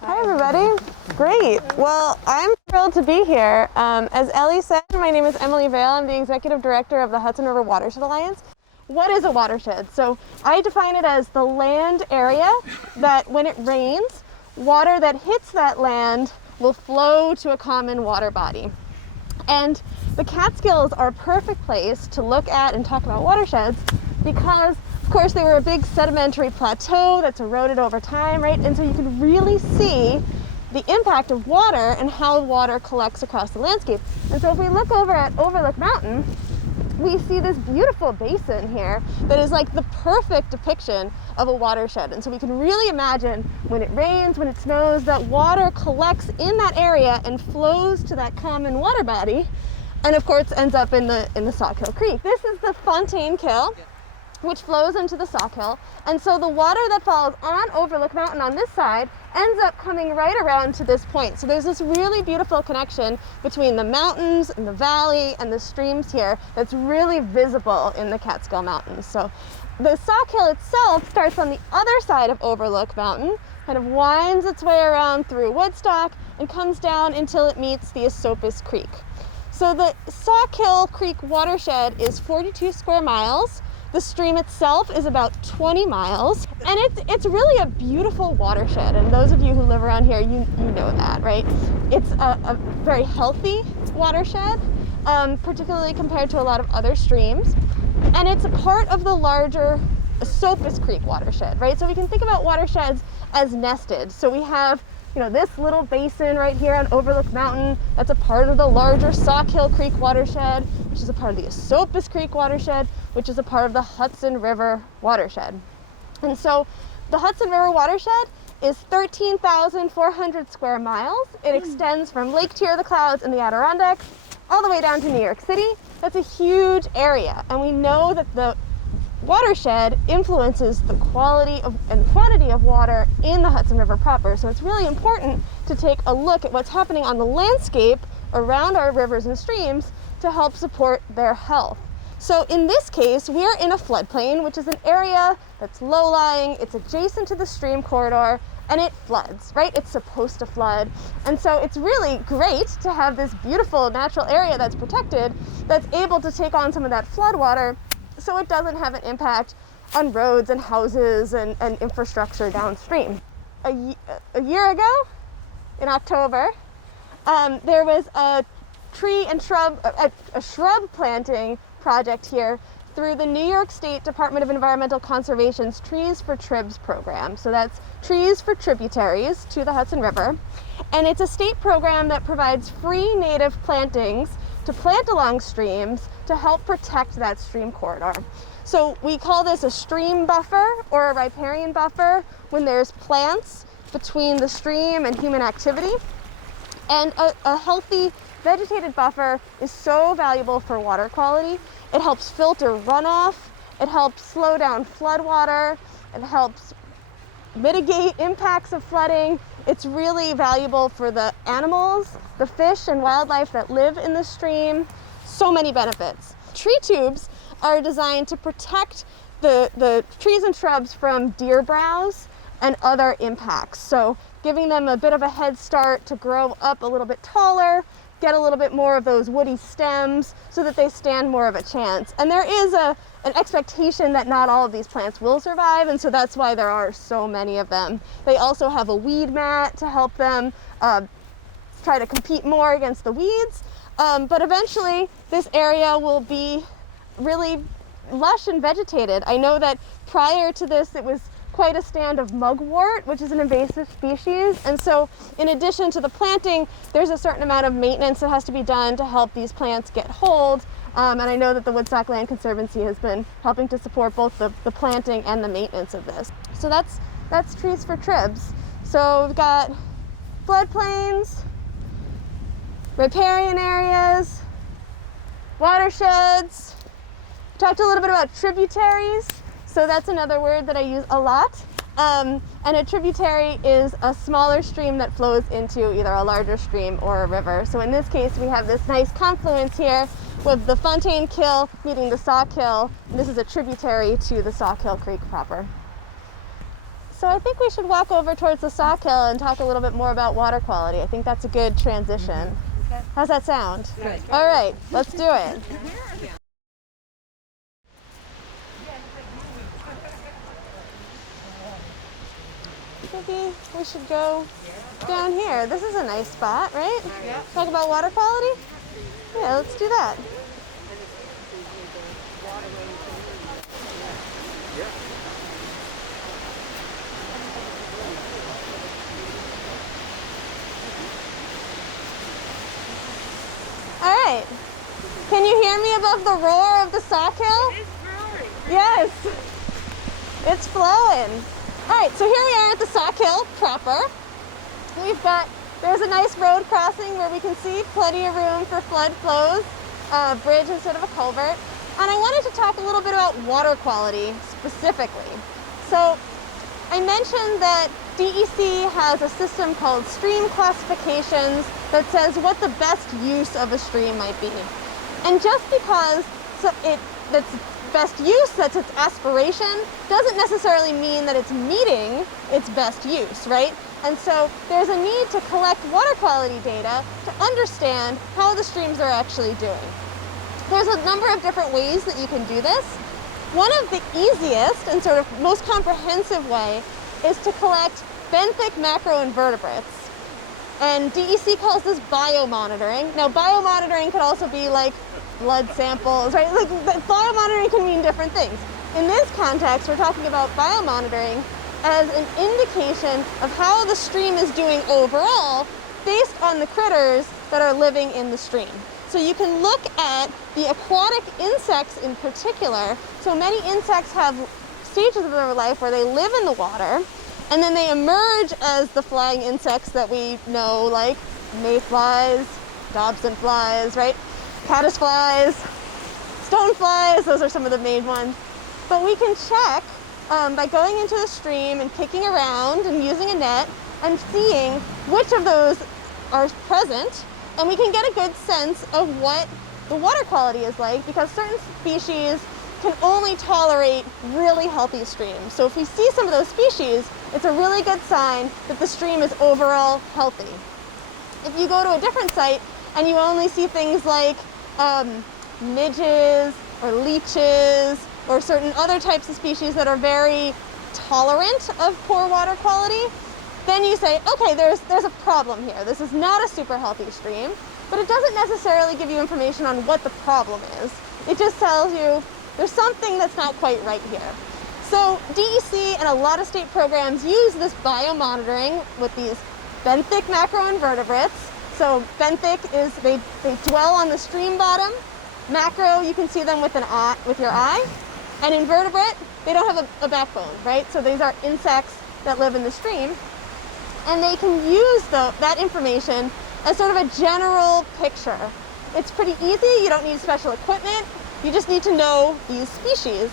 Hi everybody. Great. Well, I'm thrilled to be here. As Ellie said, my name is Emily Vail. I'm the Executive Director of the Hudson River Watershed Alliance. What is a watershed? So I define it as the land area that when it rains, water that hits that land will flow to a common water body. And the Catskills are a perfect place to look at and talk about watersheds because, of course, they were a big sedimentary plateau that's eroded over time, right? And so you can really see the impact of water and how water collects across the landscape. And so if we look over at Overlook Mountain, we see this beautiful basin here that is like the perfect depiction of a watershed. And so we can really imagine when it rains, when it snows, that water collects in that area and flows to that common water body, and of course ends up in the Sawkill Creek. This is the Fontaine Kill, which flows into the Sawkill. And so the water that falls on Overlook Mountain on this side ends up coming right around to this point. So there's this really beautiful connection between the mountains and the valley and the streams here that's really visible in the Catskill Mountains. So the Sawkill itself starts on the other side of Overlook Mountain, kind of winds its way around through Woodstock and comes down until it meets the Esopus Creek. So the Sawkill Creek watershed is 42 square miles. The stream itself is about 20 miles, and it's really a beautiful watershed. And those of you who live around here, you know that, right? It's a very healthy watershed, particularly compared to a lot of other streams. And it's a part of the larger Esopus Creek watershed, right? So we can think about watersheds as nested. So we have, this little basin right here on Overlook Mountain. That's a part of the larger Sawkill Creek watershed, which is a part of the Esopus Creek watershed, which is a part of the Hudson River watershed. And so the Hudson River watershed is 13,400 square miles. It extends from Lake Tier-the-Clouds in the Adirondacks all the way down to New York City. That's a huge area, and we know that the watershed influences the quality and quantity of water in the Hudson River proper. So it's really important to take a look at what's happening on the landscape around our rivers and streams to help support their health. So in this case, we are in a floodplain, which is an area that's low-lying, it's adjacent to the stream corridor, and it floods, right? It's supposed to flood. And so it's really great to have this beautiful natural area that's protected, that's able to take on some of that flood water so it doesn't have an impact on roads and houses and infrastructure downstream. A year ago, in October, there was a shrub planting project here through the New York State Department of Environmental Conservation's Trees for Tribs program. So that's trees for tributaries to the Hudson River. And it's a state program that provides free native plantings to plant along streams to help protect that stream corridor. So we call this a stream buffer or a riparian buffer when there's plants between the stream and human activity. And a healthy vegetated buffer is so valuable for water quality. It helps filter runoff, it helps slow down floodwater, it helps mitigate impacts of flooding. It's really valuable for the animals, the fish and wildlife that live in the stream. So many benefits. Tree tubes are designed to protect the trees and shrubs from deer browse and other impacts. So giving them a bit of a head start to grow up a little bit taller, get a little bit more of those woody stems so that they stand more of a chance. And there is an expectation that not all of these plants will survive, and so that's why there are so many of them. They also have a weed mat to help them try to compete more against the weeds. But eventually this area will be really lush and vegetated. I know that prior to this it was quite a stand of mugwort, which is an invasive species. And so in addition to the planting, there's a certain amount of maintenance that has to be done to help these plants get hold. And I know that the Woodstock Land Conservancy has been helping to support both the planting and the maintenance of this. So that's trees for tribs. So we've got floodplains, riparian areas, watersheds. We talked a little bit about tributaries. So that's another word that I use a lot. And a tributary is a smaller stream that flows into either a larger stream or a river. So in this case, we have this nice confluence here with the Fontaine Kill meeting the Sawkill. And this is a tributary to the Sawkill Creek proper. So I think we should walk over towards the Sock Hill and talk a little bit more about water quality. I think that's a good transition. Okay. How's that sound? Good. All right, let's do it. Maybe we should go down here. This is a nice spot, right? Yeah. Talk about water quality? Yeah, let's do that. All right. Can you hear me above the roar of the Sock Hill? It's growing. Yes. It's flowing. All right, so here we are at the Sock Hill proper. There's a nice road crossing where we can see plenty of room for flood flows, a bridge instead of a culvert. And I wanted to talk a little bit about water quality specifically. So I mentioned that DEC has a system called stream classifications that says what the best use of a stream might be. And just because that's best use, that's its aspiration, doesn't necessarily mean that it's meeting its best use, right? And so there's a need to collect water quality data to understand how the streams are actually doing. There's a number of different ways that you can do this. One of the easiest and sort of most comprehensive way is to collect benthic macroinvertebrates. And DEC calls this biomonitoring. Now, biomonitoring could also be like blood samples, right? Like, biomonitoring can mean different things. In this context, we're talking about biomonitoring as an indication of how the stream is doing overall based on the critters that are living in the stream. So you can look at the aquatic insects in particular. So many insects have stages of their life where they live in the water, and then they emerge as the flying insects that we know, like mayflies, Dobson flies, right? Caddisflies, stoneflies, those are some of the main ones. But we can check by going into the stream and kicking around and using a net and seeing which of those are present, and we can get a good sense of what the water quality is like, because certain species can only tolerate really healthy streams. So if we see some of those species, it's a really good sign that the stream is overall healthy. If you go to a different site and you only see things like midges or leeches or certain other types of species that are very tolerant of poor water quality, then you say, okay, there's a problem here. This is not a super healthy stream, but it doesn't necessarily give you information on what the problem is. It just tells you there's something that's not quite right here. So DEC and a lot of state programs use this biomonitoring with these benthic macroinvertebrates. So benthic is they dwell on the stream bottom. Macro, you can see them with your eye. And invertebrate, they don't have a backbone, right? So these are insects that live in the stream. And they can use that information as sort of a general picture. It's pretty easy. You don't need special equipment. You just need to know these species.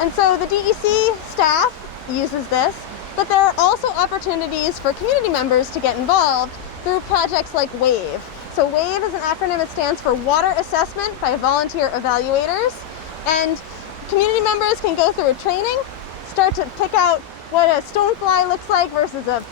And so the DEC staff uses this, but there are also opportunities for community members to get involved through projects like WAVE. So WAVE is an acronym that stands for Water Assessment by Volunteer Evaluators. And community members can go through a training, start to pick out what a stonefly looks like versus a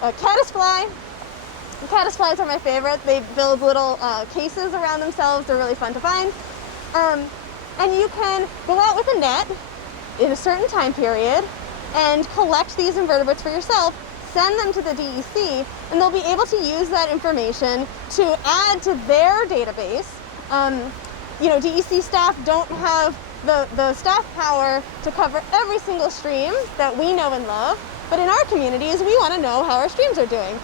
caddisfly. The caddisflies are my favorite. They build little cases around themselves. They're really fun to find. And you can go out with a net in a certain time period and collect these invertebrates for yourself, send them to the DEC, and they'll be able to use that information to add to their database. DEC staff don't have the staff power to cover every single stream that we know and love, but in our communities, we want to know how our streams are doing.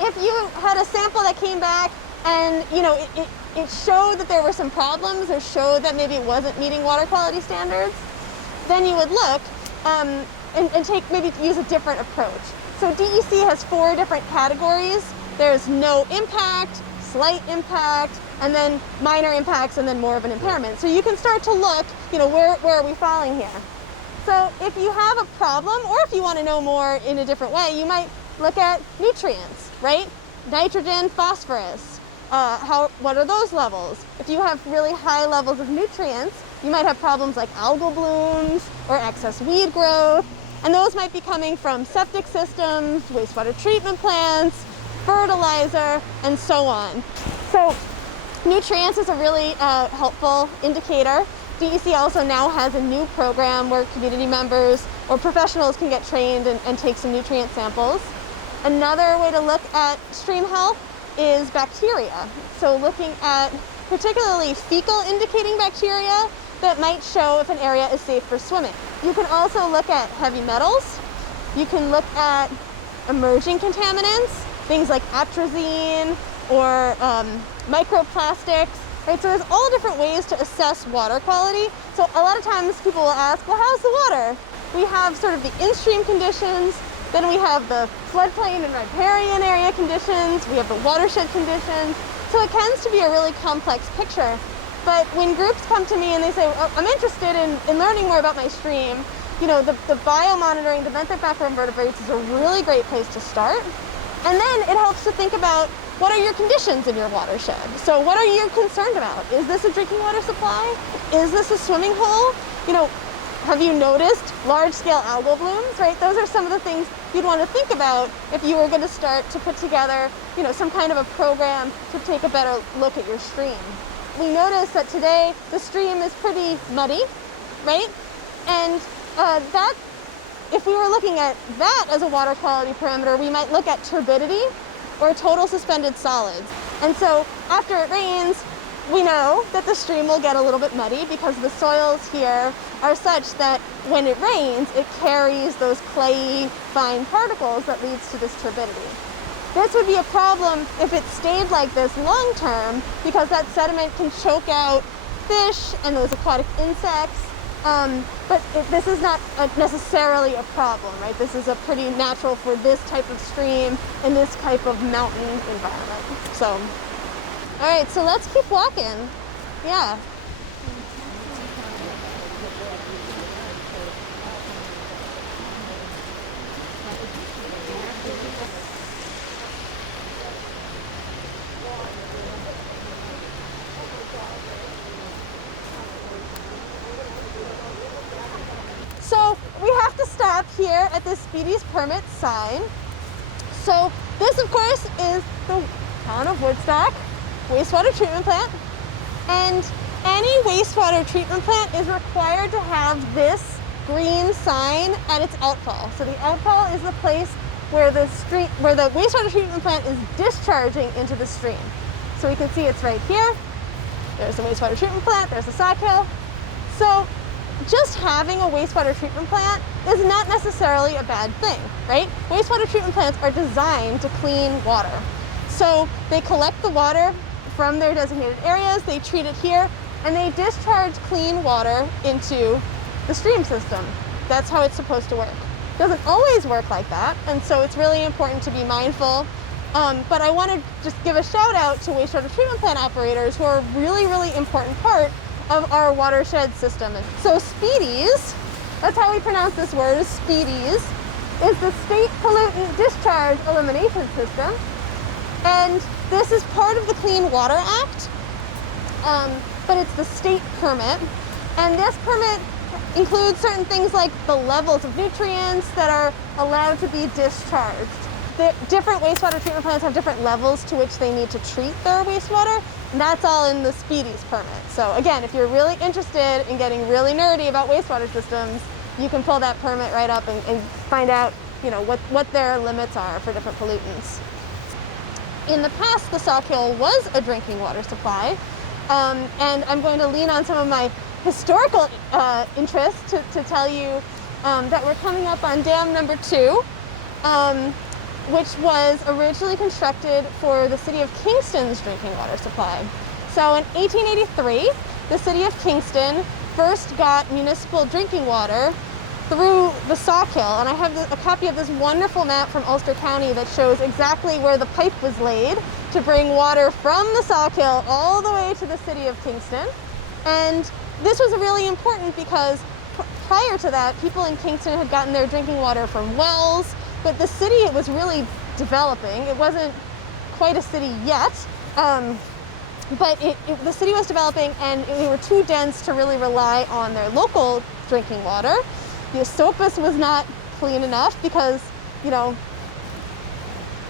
If you had a sample that came back and it showed that there were some problems or showed that maybe it wasn't meeting water quality standards, then you would look and use a different approach. So DEC has 4 different categories. There's no impact, slight impact, and then minor impacts, and then more of an impairment. So you can start to look, where are we falling here? So if you have a problem, or if you want to know more in a different way, you might look at nutrients, right? Nitrogen, phosphorus. What are those levels? If you have really high levels of nutrients, you might have problems like algal blooms or excess weed growth. And those might be coming from septic systems, wastewater treatment plants, fertilizer, and so on. So nutrients is a really helpful indicator. DEC also now has a new program where community members or professionals can get trained and take some nutrient samples. Another way to look at stream health is bacteria. So looking at particularly fecal indicating bacteria that might show if an area is safe for swimming. You can also look at heavy metals. You can look at emerging contaminants, things like atrazine or microplastics, right? So there's all different ways to assess water quality. So a lot of times people will ask, well, how's the water? We have sort of the in-stream conditions, then we have the floodplain and riparian area conditions, we have the watershed conditions. So it tends to be a really complex picture. But when groups come to me and they say, oh, I'm interested in learning more about my stream, you know, the biomonitoring, the benthic macroinvertebrates is a really great place to start. And then it helps to think about what are your conditions in your watershed? So what are you concerned about? Is this a drinking water supply? Is this a swimming hole? You know, have you noticed large-scale algal blooms, right? Those are some of the things you'd want to think about if you were going to start to put together, you know, some kind of a program to take a better look at your stream. We notice that today the stream is pretty muddy, right? And that, if we were looking at that as a water quality parameter, we might look at turbidity or total suspended solids. And so after it rains, we know that the stream will get a little bit muddy because the soils here are such that when it rains, it carries those clayey fine particles that leads to this turbidity. This would be a problem if it stayed like this long term because that sediment can choke out fish and those aquatic insects. But this is not necessarily a problem, right? This is a pretty natural for this type of stream in this type of mountain environment. So, all right, so let's keep walking. Yeah. So we have to stop here at this Speedy's permit sign. So this, of course, is the town of Woodstock wastewater treatment plant. And any wastewater treatment plant is required to have this green sign at its outfall. So the outfall is the place where the wastewater treatment plant is discharging into the stream. So we can see it's right here. There's the wastewater treatment plant, there's the sock hill. So just having a wastewater treatment plant is not necessarily a bad thing, right? Wastewater treatment plants are designed to clean water. So they collect the water from their designated areas, they treat it here, and they discharge clean water into the stream system. That's how it's supposed to work. It doesn't always work like that, and so it's really important to be mindful. But I want to just give a shout out to wastewater treatment plant operators who are a really, really important part of our watershed system. So Speedy's, that's how we pronounce this word, Speedy's, is the State Pollutant Discharge Elimination System. And this is part of the Clean Water Act, but it's the state permit. And this permit includes certain things like the levels of nutrients that are allowed to be discharged. The different wastewater treatment plants have different levels to which they need to treat their wastewater, and that's all in the Speedy's permit. So again, if you're really interested in getting really nerdy about wastewater systems, you can pull that permit right up and find out, you know, what their limits are for different pollutants. In the past, the Sauk Hill was a drinking water supply, and I'm going to lean on some of my historical interests to tell you that we're coming up on dam number 2, which was originally constructed for the city of Kingston's drinking water supply. So in 1883, the city of Kingston first got municipal drinking water through the Sauk Hill, and I have a copy of this wonderful map from Ulster County that shows exactly where the pipe was laid to bring water from the Sauk Hill all the way to the city of Kingston. And this was really important because prior to that, people in Kingston had gotten their drinking water from wells, but the city was really developing. It wasn't quite a city yet, but the city was developing, and we were too dense to really rely on their local drinking water. The Esopus was not clean enough because, you know,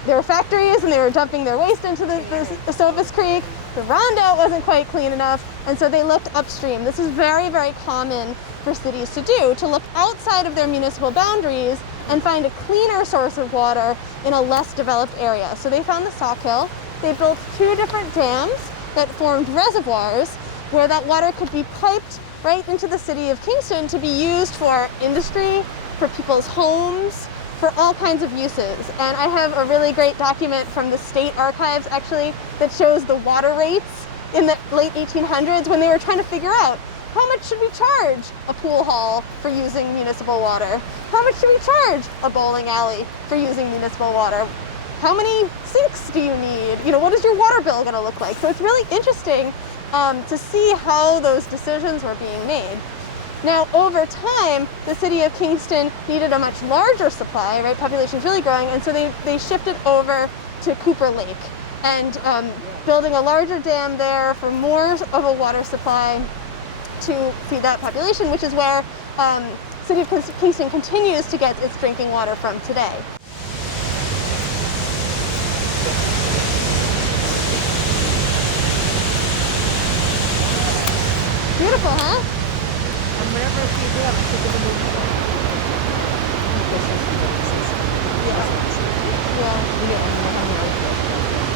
there were factories and they were dumping their waste into the Sophus Creek. The roundout wasn't quite clean enough, and so they looked upstream. This is very, very common for cities to do, to look outside of their municipal boundaries and find a cleaner source of water in a less developed area. So they found the Sawkill. They built 2 different dams that formed reservoirs where that water could be piped right into the city of Kingston to be used for industry, for people's homes, for all kinds of uses. And I have a really great document from the state archives actually that shows the water rates in the late 1800s when they were trying to figure out how much should we charge a pool hall for using municipal water? How much should we charge a bowling alley for using municipal water? How many sinks do you need? You know, what is your water bill gonna look like? So it's really interesting to see how those decisions were being made. Now, over time, the city of Kingston needed a much larger supply, right? Population's really growing, and so they shifted over to Cooper Lake and building a larger dam there for more of a water supply to feed that population, which is where city of Kingston continues to get its drinking water from today. Beautiful, huh? And wherever you do have a typical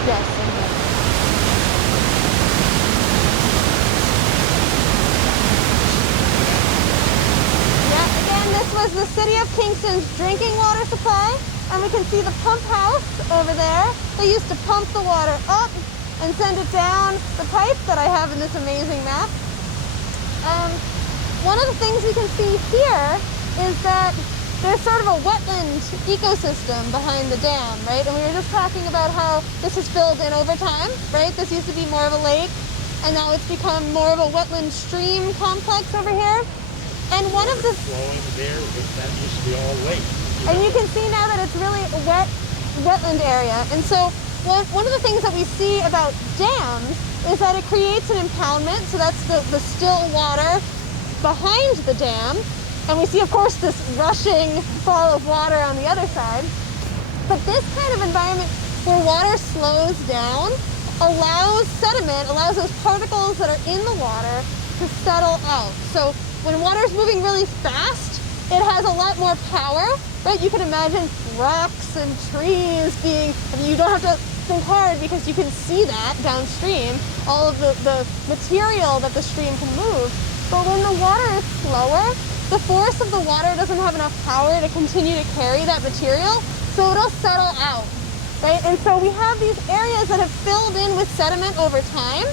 Yes. Yeah, again, this was the city of Kingston's drinking water supply, and we can see the pump house over there. They used to pump the water up and send it down the pipe that I have in this amazing map. One of the things we can see here is that there's sort of a wetland ecosystem behind the dam, right? And we were just talking about how this has filled in over time, right? This used to be more of a lake, and now it's become more of a wetland stream complex over here. And one of the flowing there, that used to be all lake. And you can see now that it's really a wetland area. And so one of the things that we see about dams is that it creates an impoundment. So that's the still water behind the dam. And we see, of course, this rushing fall of water on the other side. But this kind of environment where water slows down allows sediment, allows those particles that are in the water to settle out. So when water is moving really fast, it has a lot more power, right? You can imagine rocks and trees being, I mean, you don't have to think hard because you can see that downstream, all of the material that the stream can move. But when the water is slower, the force of the water doesn't have enough power to continue to carry that material, so it'll settle out, right? And so we have these areas that have filled in with sediment over time,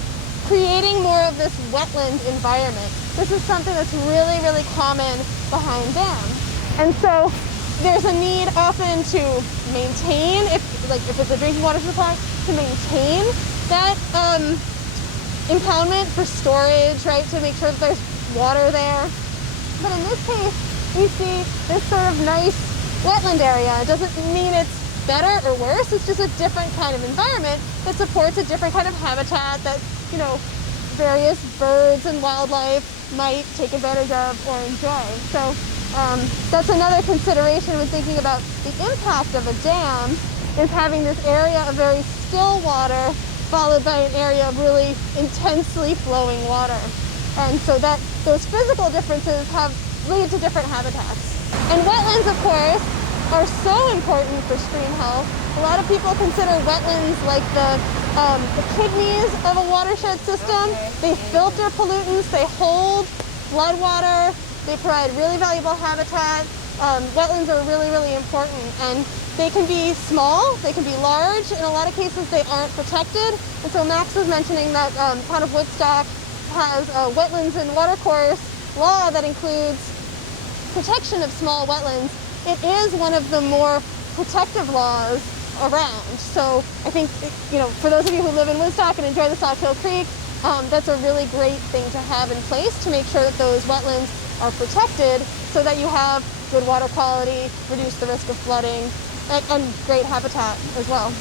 creating more of this wetland environment. This is something that's really, really common behind dams. And so there's a need often to maintain, if it's a drinking water supply, to maintain that impoundment for storage, right? To make sure that there's water there. But in this case, we see this sort of nice wetland area. It doesn't mean it's better or worse, it's just a different kind of environment that supports a different kind of habitat that, you know, various birds and wildlife might take advantage of or enjoy. So that's another consideration when thinking about the impact of a dam, is having this area of very still water followed by an area of really intensely flowing water. And so that those physical differences lead to different habitats. And wetlands, of course, are so important for stream health. A lot of people consider wetlands like the kidneys of a watershed system. They filter pollutants, they hold floodwater, they provide really valuable habitat. Wetlands are really, really important, and they can be small, they can be large. In a lot of cases, they aren't protected. And so Max was mentioning that town of Woodstock has a wetlands and watercourse law that includes protection of small wetlands. It is one of the more protective laws around. So I think, you know, for those of you who live in Woodstock and enjoy the Sawkill Creek, that's a really great thing to have in place to make sure that those wetlands are protected so that you have good water quality, reduce the risk of flooding, and great habitat as well.